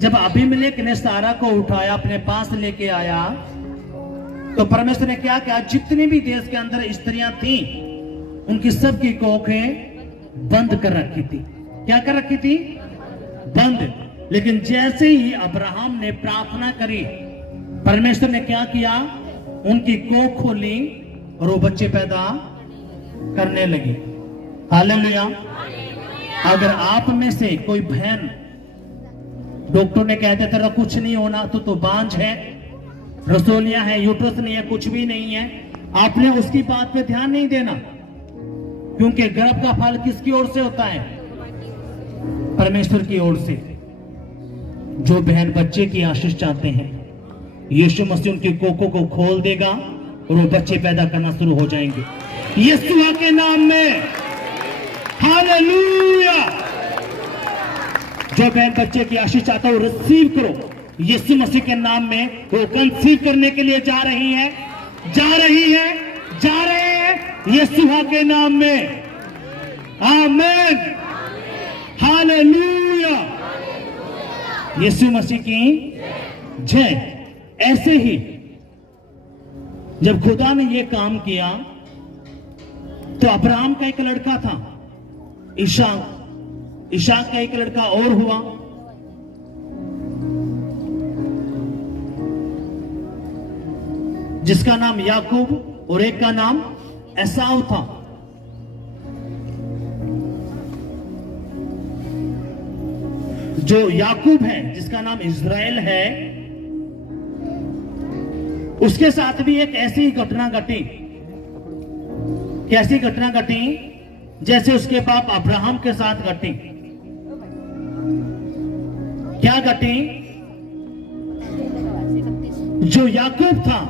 जब अबीमेलेक ने सारा को उठाया, अपने पास लेके आया, तो परमेश्वर ने क्या किया? जितनी भी देश के अंदर स्त्रियां थी उनकी सबकी कोखें बंद कर रखी थी। क्या कर रखी थी? बंद। लेकिन जैसे ही अब्राहम ने प्रार्थना करी, परमेश्वर ने क्या किया? उनकी कोख खोली और वो बच्चे पैदा करने लगे। हालेलुया। अगर आप में से कोई बहन, डॉक्टर ने कहते तेरा कुछ नहीं होना, तो बांझ है, रसोलिया है, यूट्रस नहीं है, कुछ भी नहीं है, आपने उसकी बात पे ध्यान नहीं देना, क्योंकि गर्भ का फल किसकी ओर से होता है? परमेश्वर की ओर से। जो बहन बच्चे की आशीष चाहते हैं, यीशु मसीह उनकी कोखों को खोल देगा और वो बच्चे पैदा करना शुरू हो जाएंगे यीशु के नाम में। हालेलुया। जो बहन बच्चे की आशीष चाहता है वो रिसीव करो यीशु मसीह के नाम में। वो कंसीव करने के लिए जा रही है, जा रही है, जा रहे हैं, यीशु के नाम में आमीन, हालेलुया। यीशु मसीह की जय। ऐसे ही जब खुदा ने यह काम किया तो अब्राहम का एक लड़का था, इशाक का एक लड़का और हुआ, जिसका नाम याकूब और एक का नाम एसाव था। जो याकूब है, जिसका नाम इज़राइल है, उसके साथ भी एक ऐसी घटना घटी। कैसी घटना घटी? जैसे उसके बाप अब्राहम के साथ घटी। क्या घटी? जो याकूब था,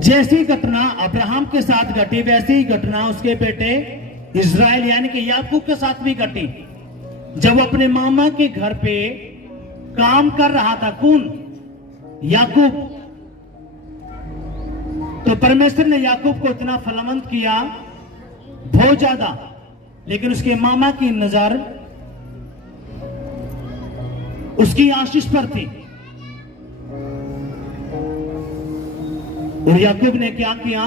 जैसी घटना अब्राहम के साथ घटी, वैसी ही घटना उसके बेटे इज़राइल यानी कि याकूब के साथ भी घटी। जब वो अपने मामा के घर पे काम कर रहा था, कौन? याकूब। तो परमेश्वर ने याकूब को इतना फलवंत किया, बहुत ज्यादा, लेकिन उसके मामा की नजर उसकी आशीष पर थी। और याकूब ने क्या किया?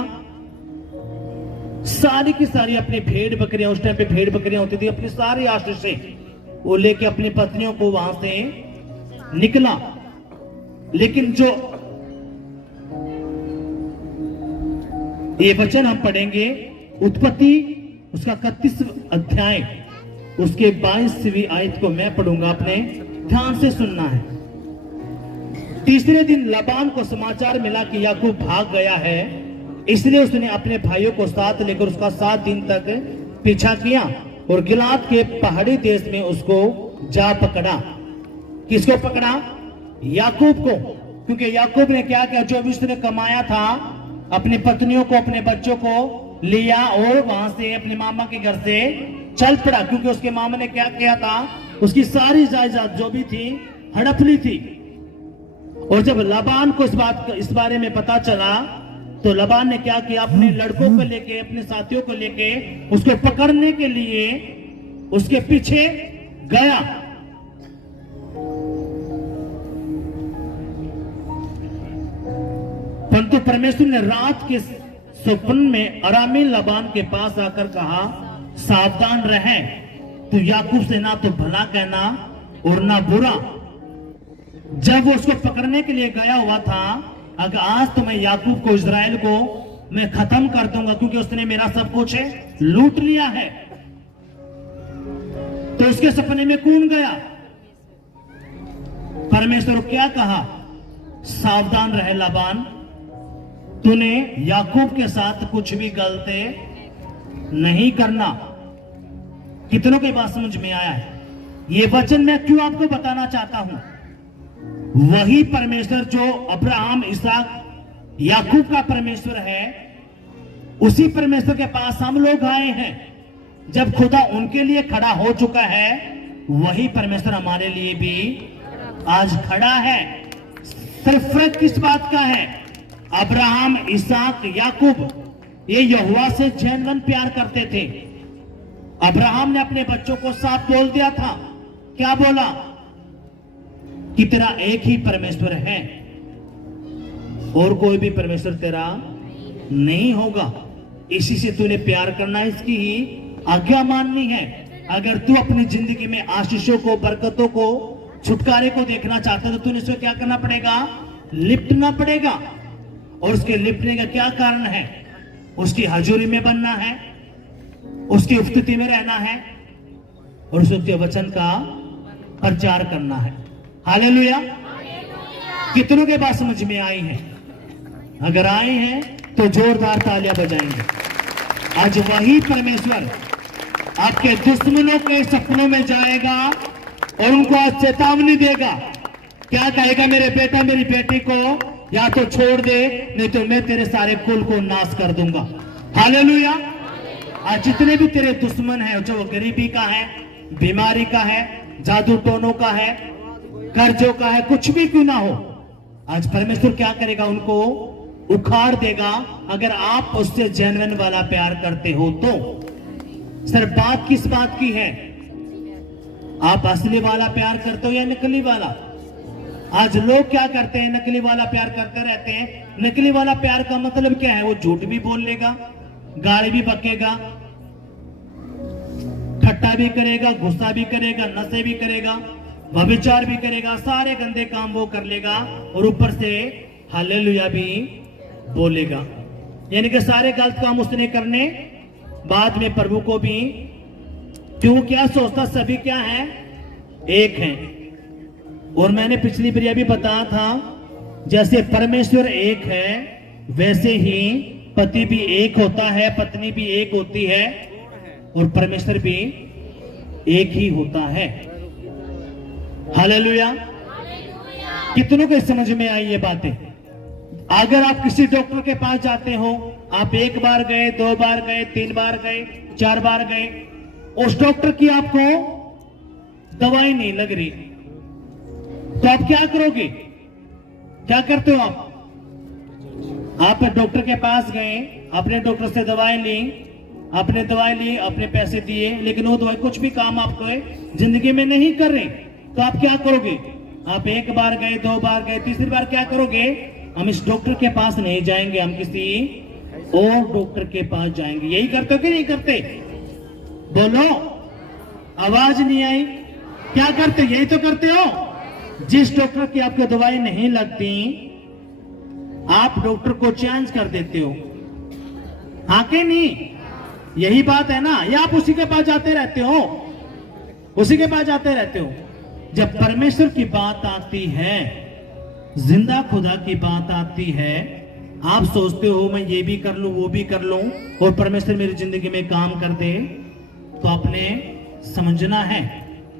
सारी की सारी अपनी भेड़ बकरियां, उस टाइम पे भेड़ बकरियां होती थी, अपनी सारी आशीषें वो लेके अपनी पत्नियों को वहां से निकला। लेकिन जो ये वचन हम पढ़ेंगे, उत्पत्ति उसका 31 अध्याय उसके 22वीं आयत को मैं पढ़ूंगा, अपने ध्यान से सुनना है। तीसरे दिन लाबान को समाचार मिला कि याकूब भाग गया है, इसलिए उसने अपने भाइयों को साथ लेकर उसका 7 दिन तक पीछा किया और गिलाद के पहाड़ी देश में उसको जा पकड़ा। किसको पकड़ा? याकूब को। क्योंकि याकूब ने क्या किया? जो भी उसने कमाया था, अपनी पत्नियों को, अपने बच्चों को लिया और वहां से अपने मामा के घर से चल पड़ा। क्योंकि उसके मामा ने क्या किया था? उसकी सारी जायदाद जो भी थी हड़प ली थी। और जब लाबान को इस बारे में पता चला तो लाबान ने क्या किया? अपने लड़कों को लेके, अपने साथियों को लेके उसको पकड़ने के लिए उसके पीछे गया। परंतु परमेश्वर ने रात के स्वप्न में अरामी लाबान के पास आकर कहा, सावधान रहे, तू याकूब से ना तो भला कहना और ना बुरा। जब वो उसको पकड़ने के लिए गया हुआ था, अगर आज तो मैं याकूब को, इज़राइल को मैं खत्म कर दूंगा, क्योंकि उसने मेरा सब कुछ लूट लिया है। तो उसके सपने में कौन गया? परमेश्वर को क्या कहा? सावधान रहे लाबान, तूने याकूब के साथ कुछ भी गलत नहीं करना। कितनों की बात समझ में आया है? ये वचन मैं क्यों आपको बताना चाहता हूं? वही परमेश्वर जो अब्राहम, इसहाक, याकूब का परमेश्वर है, उसी परमेश्वर के पास हम लोग आए हैं। जब खुदा उनके लिए खड़ा हो चुका है, वही परमेश्वर हमारे लिए भी आज खड़ा है। सिर्फ फर्क किस बात का है? अब्राहम, इसहाक, याकूब ये यहोवा से जन्मन प्यार करते थे। अब्राहम ने अपने बच्चों को साफ बोल दिया था। क्या बोला? कि तेरा एक ही परमेश्वर है और कोई भी परमेश्वर तेरा नहीं होगा। इसी से तूने प्यार करना है, इसकी ही आज्ञा माननी है। अगर तू अपनी जिंदगी में आशीषों को, बरकतों को, छुटकारे को देखना चाहता है तो तूने इसको क्या करना पड़ेगा? लिपटना पड़ेगा। और उसके लिपटने का क्या कारण है? उसकी हजूरी में बनना है, उसकी उपस्थिति में रहना है और उसके वचन का प्रचार करना है। हालेलुया। कितनों के बात समझ में आई है? अगर आए हैं तो जोरदार तालियां बजाएंगे। आज वही परमेश्वर आपके दुश्मनों के सपनों में जाएगा और उनको आज चेतावनी देगा। क्या कहेगा? मेरे बेटा, मेरी बेटी को या तो छोड़ दे, नहीं तो मैं तेरे सारे कुल को नाश कर दूंगा। हालेलुया। आज जितने भी तेरे दुश्मन हैं, जो गरीबी का है, बीमारी का है, जादू टोनों का है, कर्जों का है, कुछ भी क्यों ना हो, आज परमेश्वर क्या करेगा? उनको उखाड़ देगा अगर आप उससे जेन्युइन वाला प्यार करते हो तो। सर बात किस बात की है? आप असली वाला प्यार करते हो या नकली वाला? आज लोग क्या करते हैं, नकली वाला प्यार करते रहते हैं। नकली वाला प्यार का मतलब क्या है? वो झूठ भी बोल लेगा, गाली भी बकेगा, ठट्टा भी करेगा, गुस्सा भी करेगा, नशे भी करेगा, व्यभिचार भी करेगा, सारे गंदे काम वो कर लेगा और ऊपर से हालेलुया भी बोलेगा। यानी कि सारे गलत काम उसने करने, बाद में प्रभु को भी, क्यों क्या सोचता सभी क्या है? एक है। और मैंने पिछली बार भी बताया था, जैसे परमेश्वर एक है वैसे ही पति भी एक होता है, पत्नी भी एक होती है और परमेश्वर भी एक ही होता है। हालेलुया। कितनों को समझ में आई ये बातें? अगर आप किसी डॉक्टर के पास जाते हो, आप एक बार गए, 2 बार गए, 3 बार गए, 4 बार गए, उस डॉक्टर की आपको दवाई नहीं लग रही, तो आप क्या करोगे? क्या करते हो आप? आप डॉक्टर के पास गए, अपने डॉक्टर से दवाई ली, आपने दवाई ली, अपने पैसे दिए, लेकिन वो दवाई कुछ भी काम आपको जिंदगी में नहीं कर रही, तो आप क्या करोगे? आप एक बार गए, 2 बार गए, तीसरी बार क्या करोगे? हम इस डॉक्टर के पास नहीं जाएंगे, हम किसी और डॉक्टर के पास जाएंगे। यही करते हो कि नहीं करते? बोलो, आवाज नहीं आई। क्या करते? यही तो करते हो। जिस डॉक्टर की आपको दवाई नहीं लगती, आप डॉक्टर को चेंज कर देते हो, हाँ कि नहीं? यही बात है ना? या आप उसी के पास जाते रहते हो, उसी के पास जाते रहते हो। जब परमेश्वर की बात आती है, जिंदा खुदा की बात आती है, आप सोचते हो मैं ये भी कर लूं, वो भी कर लूं और परमेश्वर मेरी जिंदगी में काम कर दे, तो आपने समझना है।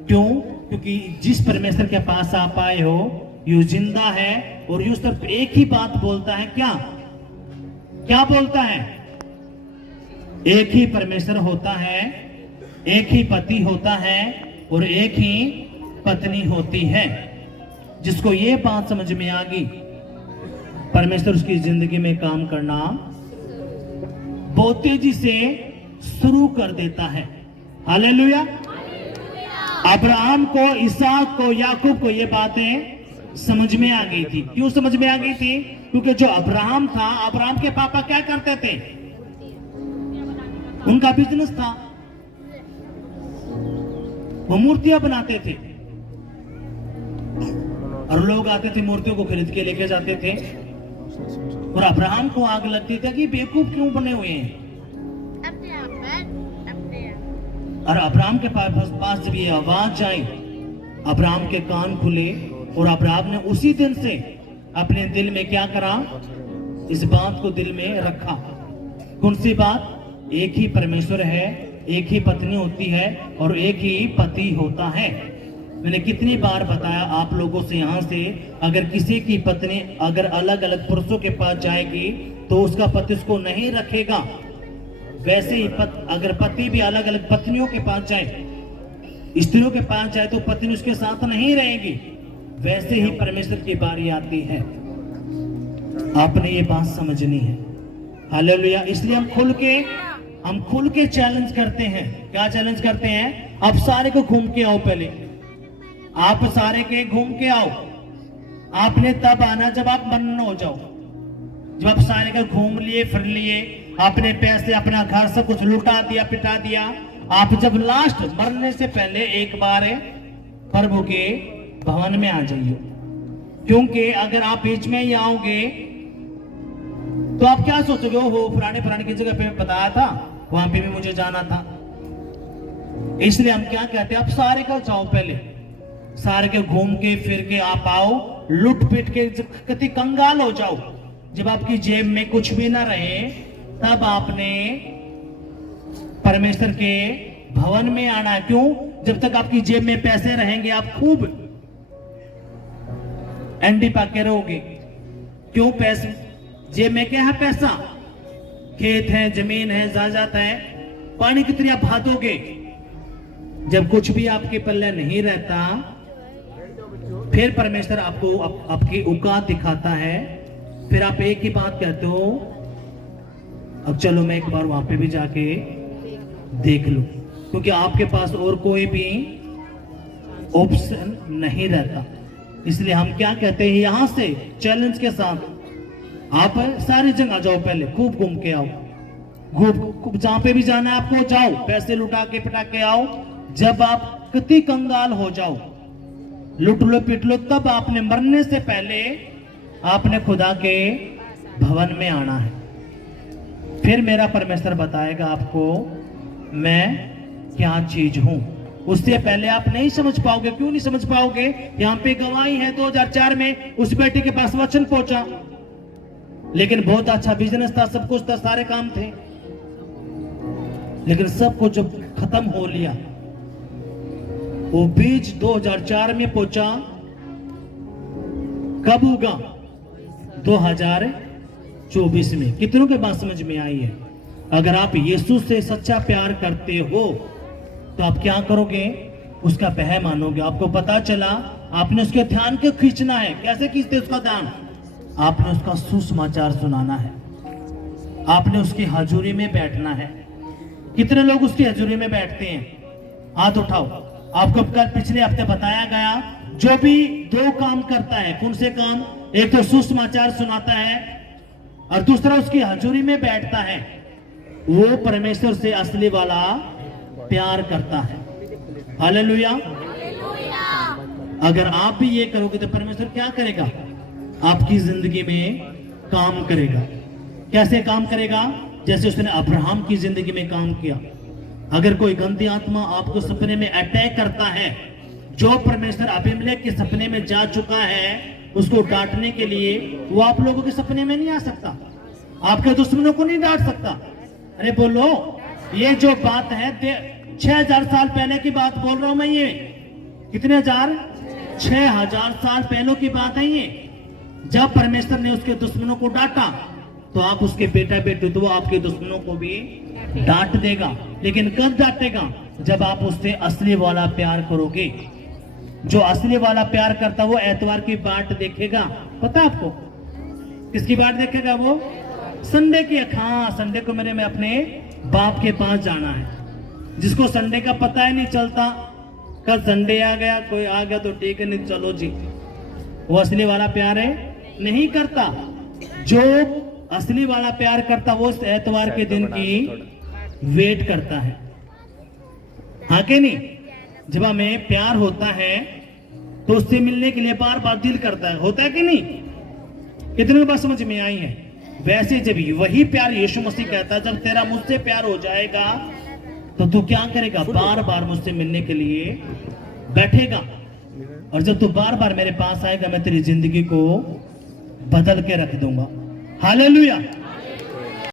क्यों? क्योंकि जिस परमेश्वर के पास आप आए हो, यू जिंदा है और यू सिर्फ एक ही बात बोलता है। क्या क्या बोलता है? एक ही परमेश्वर होता है, एक ही पति होता है और एक ही पत्नी होती है। जिसको ये बात समझ में आ गई, परमेश्वर उसकी जिंदगी में काम करना बहुत तेजी से शुरू कर देता है। हालेलुया। अब्राहम को, इसहाक को, याकूब को ये बातें समझ में आ गई थी। क्यों समझ में आ गई थी? क्योंकि जो अब्राहम था, अब्राहम के पापा क्या करते थे? उनका बिजनेस था, वो मूर्तियां बनाते थे और लोग आते थे, मूर्तियों को खरीद के लेके जाते थे। और अब्राहम को आग लगती थी कि बेवकूफ क्यों बने हुए हैं। और अब्राहम के पास जब ये आवाज आई, अब्राहम के कान खुले और अब्राहम ने उसी दिन से अपने दिल में क्या करा? इस बात को दिल में रखा। कौन सी बात? एक ही परमेश्वर है, एक ही पत्नी होती है और एक ही पति होता है। मैंने कितनी बार बताया आप लोगों से, यहाँ से अगर किसी की पत्नी अगर अलग अलग पुरुषों के पास जाएगी तो उसका पति उसको नहीं रखेगा। वैसे ही अगर पति भी अलग अलग पत्नियों के पास जाए, स्त्रियों के पास जाए, तो पत्नी उसके साथ नहीं रहेगी। वैसे ही परमेश्वर की बारी आती है। आपने ये बात समझनी है। हालेलुया। इसलिए हम खुल के चैलेंज करते हैं। क्या चैलेंज करते हैं? आप सारे को घूम के आओ। पहले आप सारे के घूम के आओ। आपने तब आना जब आप मन्न हो जाओ, जब आप सारे का घूम लिए, फिर लिए, आपने पैसे, अपना घर सब कुछ लुटा दिया, पिटा दिया, आप जब लास्ट मरने से पहले एक बार प्रभु के भवन में आ जाइए। क्योंकि अगर आप बीच में ही आओगे तो आप क्या सोचोगे? हो पुराने की जगह पे बताया था, वहां पे भी मुझे जाना था। इसलिए हम क्या कहते हैं? आप सारे का जाओ, पहले सारे के घूम के फिर के आप आओ, लुट पिट के कति कंगाल हो जाओ। जब आपकी जेब में कुछ भी ना रहे, तब आपने परमेश्वर के भवन में आना है। क्यों? जब तक आपकी जेब में पैसे रहेंगे आप खूब एंडी पाके रहोगे। क्यों? पैसे जेब में क्या है? पैसा, खेत है, जमीन है, जायदाद है, पानी की तरह भागोगे। जब कुछ भी आपके पल्ले नहीं रहता, फिर परमेश्वर आपको आपकी औकात दिखाता है, फिर आप एक ही बात कहते हो, अब चलो मैं एक बार वहां पे भी जाके देख लूं, क्योंकि आपके पास और कोई भी ऑप्शन नहीं रहता। इसलिए हम क्या कहते हैं, यहां से चैलेंज के साथ आप सारी जगह जाओ, पहले खूब घूम के आओ, खूब जहां पे भी जाना है आपको जाओ, पैसे लुटा के पिटा के आओ। जब आप कति कंगाल हो जाओ, लुट लो पिट लो, तब आपने मरने से पहले आपने खुदा के भवन में आना है। फिर मेरा परमेश्वर बताएगा आपको मैं क्या चीज हूं। उससे पहले आप नहीं समझ पाओगे। क्यों नहीं समझ पाओगे? यहां पे गवाही है 2004 में उस बेटे के पास वचन पहुंचा, लेकिन बहुत अच्छा बिजनेस था, सब कुछ था, सारे काम थे, लेकिन सब कुछ जब खत्म हो लिया, वो बीज 2004 में पहुंचा, कब होगा? 2024 में। कितनों के बात समझ में आई है? अगर आप यीशु से सच्चा प्यार करते हो तो आप क्या करोगे? उसका पह मानोगे। आपको पता चला आपने उसके ध्यान को खींचना है। कैसे खींचते उसका ध्यान? आपने उसका सुसमाचार सुनाना है, आपने उसकी हजूरी में बैठना है। कितने लोग उसकी हजूरी में बैठते हैं? हाथ उठाओ। आपको कल पिछले हफ्ते बताया गया, जो भी 2 काम करता है, कौन से काम? एक तो सुसमाचार सुनाता है और दूसरा उसकी हजूरी में बैठता है, वो परमेश्वर से असली वाला प्यार करता है। हालेलुया। अगर आप भी ये करोगे तो परमेश्वर क्या करेगा? आपकी जिंदगी में काम करेगा। कैसे काम करेगा? जैसे उसने अब्राहम की जिंदगी में काम किया। अगर कोई गंदी आत्मा आपको सपने में अटैक करता है, जो परमेश्वर अबीमेलेक के सपने में जा चुका है, उसको डांटने के लिए वो आप लोगों के सपने में नहीं आ सकता, आपके दुश्मनों को नहीं डांट सकता। अरे बोलो, ये जो बात है 6000 साल पहले की बात बोल रहा हूं मैं। ये कितने हजार? 6000 साल पहले की बात है ये। जब परमेश्वर ने उसके दुश्मनों को डांटा, तो आप उसके बेटा बेटे, तो वो आपके दुश्मनों को भी डांट देगा। लेकिन कब डांटेगा? जब आप उससे असली वाला प्यार करोगे। जो असली वाला प्यार करता वो एतवार की बाट देखेगा। पता आपको किसकी बाट देखेगा? वो संडे की। हाँ, संडे को मेरे में अपने बाप के पास जाना है। जिसको संडे का पता ही नहीं चलता, कल संडे आ गया, कोई आ गया तो ठीक है, नहीं चलो जी, वो असली वाला प्यार है नहीं करता। जो असली वाला प्यार करता वो एतवार के दिन की वेट करता है। हाँ के नहीं? जब हमें प्यार होता है तो उससे मिलने के लिए बार बार दिल करता है। होता है कि नहीं? कितने बात समझ में आई है? वैसे जब वही प्यार यीशु मसीह कहता है, जब तेरा मुझसे प्यार हो जाएगा तो तू क्या करेगा? बार बार मुझसे मिलने के लिए बैठेगा। और जब तू बार बार मेरे पास आएगा, मैं तेरी जिंदगी को बदल के रख दूंगा। हालेलुया।